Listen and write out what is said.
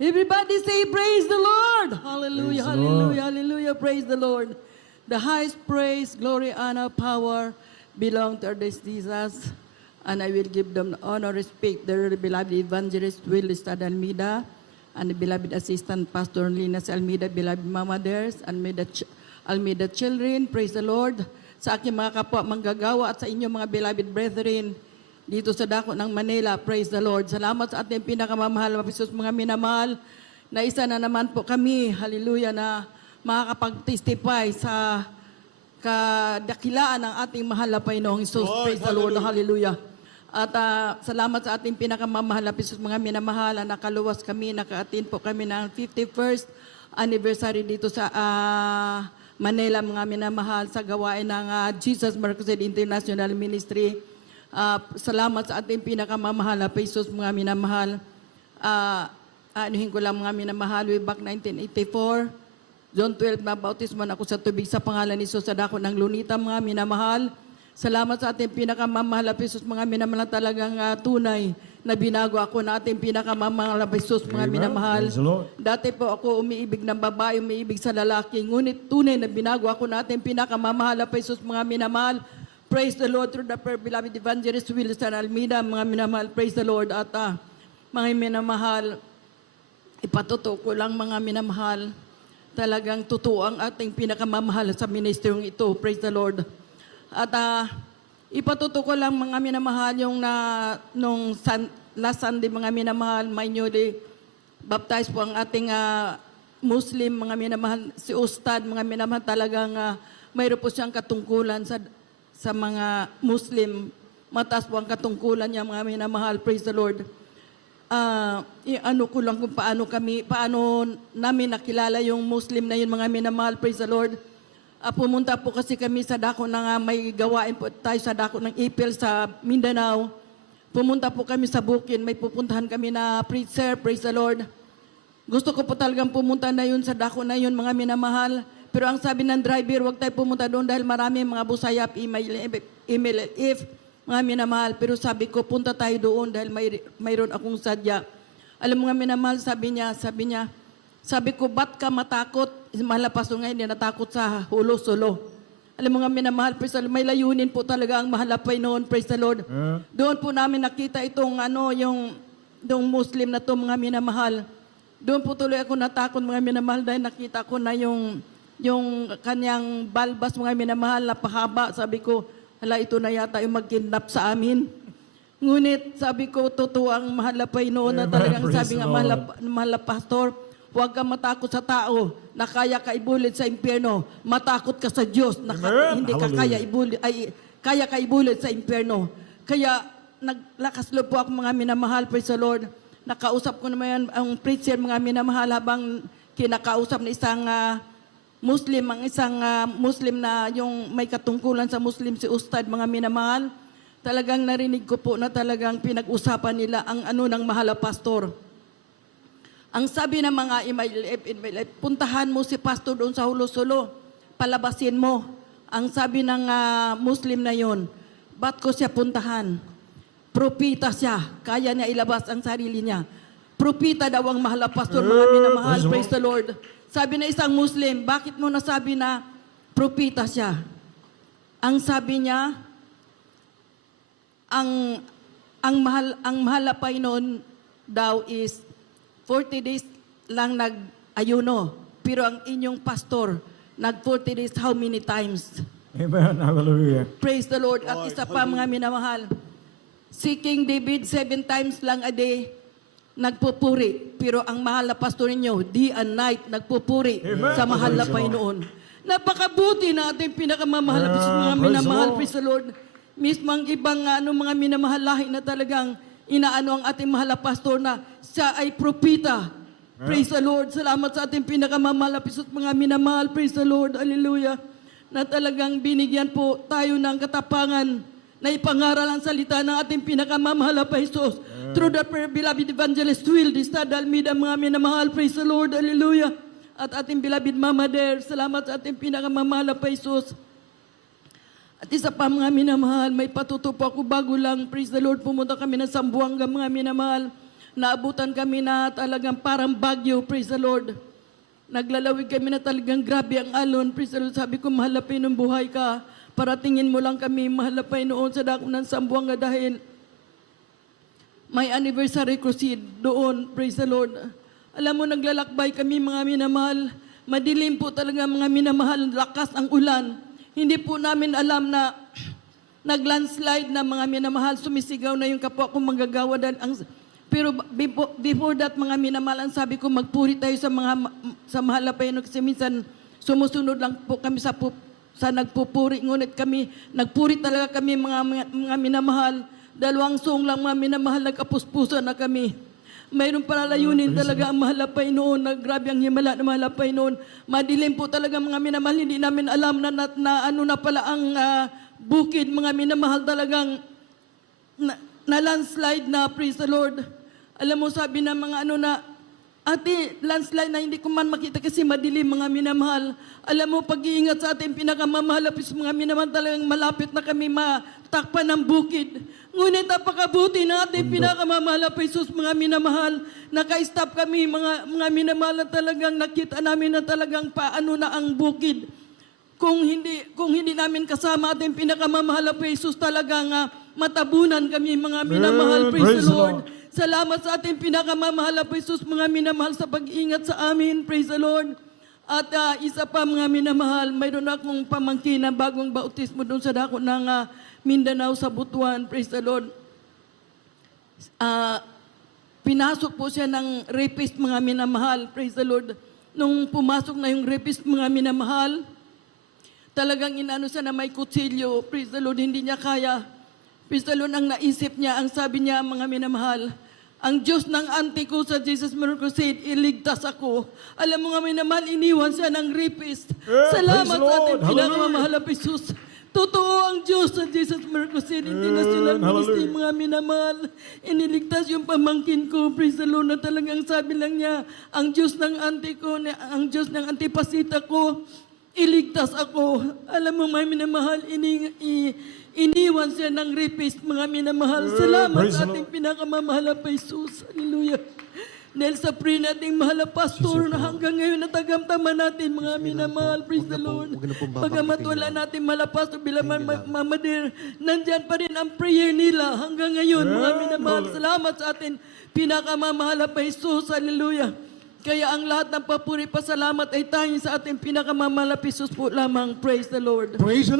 Everybody say, praise the Lord. Hallelujah, Praise the hallelujah, hallelujah. Praise the Lord. The highest praise, glory, honor, power belong to our dear Jesus. And I will give them honor, respect, their beloved evangelist, Will Estad Almeida, and the beloved assistant, Pastor Linas Almeida, beloved Mama Theirs, and may the Almeida children. Praise the Lord. Sa aking mga kapwa manggagawa at sa inyong mga beloved brethren, dito sa dako ng Manila, praise the Lord. Salamat sa ating pinakamamahal, Mapisu's mga minamahal, na isa na naman po kami, hallelujah, na makakapag-testify sa kadakilaan ng ating mahal na Panginoong Hesus. Praise the Lord, hallelujah. At salamat sa ating pinakamamahal, Mapisu's mga minamahal, na nakaluwas kami, naka-attend po kami ng 51st anniversary dito sa Manila, mga minamahal, sa gawain ng Jesus Marcosed International Ministry. Salamat sa ating pinakamamahal na Jesus, mga minamahal. Anuhin ko lang mga minamahal, way back 1984, John 12, nabautismo ako sa tubig sa pangalan ni Jesus sa dako ng Lunita, mga minamahal. Salamat sa ating pinakamamahal na Jesus, mga minamahal, talagang tunay na binago ako na ating pinakamamahal na Jesus, mga minamahal. Dati po ako umiibig ng babae, umiibig sa lalaki, ngunit tunay na binago ako na ating pinakamamahal na Jesus, mga minamahal. Praise the Lord through the beloved evangelist Will Estad Almeida, mga minamahal. Praise the Lord. At mga minamahal, ipatuto ko lang mga minamahal, talagang totoo ang ating pinakamamahal sa ministeryong ito. Praise the Lord. At ipatuto ko lang mga minamahal yung nung last Sunday, mga minamahal, may newly baptized po ang ating Muslim, mga minamahal, si Ustad, mga minamahal, talagang mayroon po siyang katungkulan sa mga Muslim. Mataas po ang katungkulan niya, mga minamahal. Praise the Lord. Ano ko lang kung paano namin nakilala yung Muslim na yun, mga minamahal. Praise the Lord. Pumunta po kasi kami sa dako na may gawain po tayo sa dako ng April sa Mindanao. Pumunta po kami sa Bukid, may pupuntahan kami na preacher. Praise the Lord. Gusto ko po talagang pumunta na yun sa dako na yun, mga minamahal. Pero ang sabi ng driver, huwag tayo pumunta doon dahil marami mga busayap, email, if, mga minamahal. Pero sabi ko, punta tayo doon dahil mayroon akong sadya. Alam mo nga minamahal, sabi ko, ba't ka matakot? Mahal na pastor nga, hindi natakot sa hulo-sulo. Alam mo nga minamahal, may layunin po talaga ang mahal na Panginoon, praise the Lord. Doon po namin nakita itong yung Muslim na to, mga minamahal. Doon po tuloy ako natakot, mga minamahal, dahil nakita ko na yung kanyang balbas, mga minamahal, na pahaba. Sabi ko, hala, ito na yata yung mag-kidnap sa amin. Ngunit sabi ko, totoo ang mahal na Panginoon na talagang sabi nga, mahal na pastor, huwag kang matakot sa tao na kaya ka ibulit sa impyerno. Matakot ka sa Diyos na hindi ka kaya ka ibulit sa impyerno. Kaya naglakas loob po ako, mga minamahal, praise the Lord. Nakausap ko naman ang preacher, mga minamahal, habang kinakausap na isang Muslim, ang isang Muslim na yung may katungkulan sa Muslim, si Ustad, mga minamahal. Talagang narinig ko po na talagang pinag-usapan nila ang ng mahal na pastor. Ang sabi ng mga email, puntahan mo si pastor doon sa Hulo-Sulo, palabasin mo. Ang sabi ng Muslim na yon, ba't ko siya puntahan? Propita siya, kaya niya ilabas ang sarili niya. Propita daw ang mahal na pastor, mga minamahal, praise the Lord. Sabi na isang Muslim, bakit mo nasabi na propita siya? Ang sabi niya, ang mahal na Panginoon daw is 40 days lang nag-ayuno. Pero ang inyong pastor, nag-40 days how many times? Amen. Hallelujah. Praise the Lord. At isa pa, mga minamahal, si King David 7 times lang a day nagpupuri. Pero ang mahal na pastor ninyo, day and night, nagpupuri sa mahal na Panginoon. Napakabuti na ating pinakamamahal na mga minamahal, praise the Lord. Mismo ang ibang mga minamahal lahi na talagang inaano ang ating mahal na pastor na siya ay propita. Praise the Lord. Salamat sa ating pinakamamahal na mga minamahal, praise the Lord, hallelujah. Na talagang binigyan po tayo ng katapangan na ipangaral ang salita ng ating pinakamamahal na Jesus. Through the beloved evangelist Will Estad Almeida, mga minamahal, praise the Lord, hallelujah. At ating beloved Mama Theirs, salamat sa ating pinakamamahal na Jesus. At isa pa, mga minamahal, may patuto po ako bago lang, praise the Lord, pumunta kami ng Sambuanga, mga minamahal. naabutan kami na talagang parang bagyo, praise the Lord. Naglalawig kami na talagang grabe ang alon, praise the Lord. Sabi ko, mahal na Panginoon, buhay ka. Paratingin mo lang kami, mahal na Panginoon, sa dako ng Sambuanga dahil may anniversary crusade doon, praise the Lord. Alam mo, naglalakbay kami mga minamahal. Madilim po talaga mga minamahal, lakas ang ulan. Hindi po namin alam na naglandslide na mga minamahal, sumisigaw na yung kapwa kong manggagawa. Pero before that, mga minamahal, ang sabi ko, magpuri tayo sa mahal na Panginoon kasi minsan sumusunod lang po kami sa nagpupuri. Ngunit kami, nagpuri talaga kami mga minamahal. 2 song lang mga minamahal, nagkapuspusan na kami. Mayroon palalayunin talaga ang mahal na Panginoon, na grabe ang himala ng mahal na Panginoon. Madilim po talaga mga minamahal, hindi namin alam na ano na pala ang bukid, mga minamahal, talagang na landslide na, praise the Lord. Alam mo, sabi ng mga ano na, ate, landslide na hindi ko man makita kasi madilim, mga minamahal. Alam mo, pag-iingat sa ating pinakamamahal, mga minamahal, talagang malapit na kami matakpan ng bukid. Ngunit napakabuti na ating pinakamamahal, Jesus, mga minamahal. Naka-stop kami, mga minamahal, na talagang nakita namin na talagang paano na ang bukid. Kung hindi namin kasama ating pinakamamahal, Jesus, talagang matabunan kami, mga minamahal, praise the Lord. Salamat sa ating pinakamamahal, Jesus, mga minamahal, sa pag-ingat sa amin, praise the Lord. At isa pa, mga minamahal, mayroon akong pamangkin na bagong bautismo doon sa dako ng Mindanao sa Butuan, praise the Lord. Pinasok po siya ng rapist, mga minamahal, praise the Lord. Nung pumasok na yung rapist, mga minamahal, talagang inano siya na may kutsilyo, praise the Lord, hindi niya kaya. Praise the Lord, ang naisip niya, ang sabi niya, mga minamahal, ang Diyos ng auntie ko sa Jesus Miracle Crusade, iligtas ako. Alam mo nga, minamahal, iniwan siya ng rapist. Salamat sa ating pinakamamahal na Jesus. Totoo ang Diyos sa Jesus Miracle Crusade International Ministry, mga minamahal. Iniligtas yung pamangkin ko, praise the Lord, na talagang sabi lang niya, ang Diyos ng auntie ko, ang Diyos ng antipasita ko, iligtas ako. Alam mo, mga minamahal, iniwan siya ng rapist, mga minamahal. Salamat sa ating pinakamamahal na Jesus. Hallelujah. Dahil sa prayer nating mahal na pastor na hanggang ngayon natagamtaman natin, mga minamahal, praise the Lord. Pagamat wala natin mahal na pastor bilang mamadir, nandyan pa rin ang prayer nila hanggang ngayon, mga minamahal. Salamat sa ating pinakamamahal na Jesus. Hallelujah. Kaya ang lahat ng papuri pasalamat ay tanging sa ating pinakamamahal na Jesus po lamang. Praise the Lord. Praise the Lord.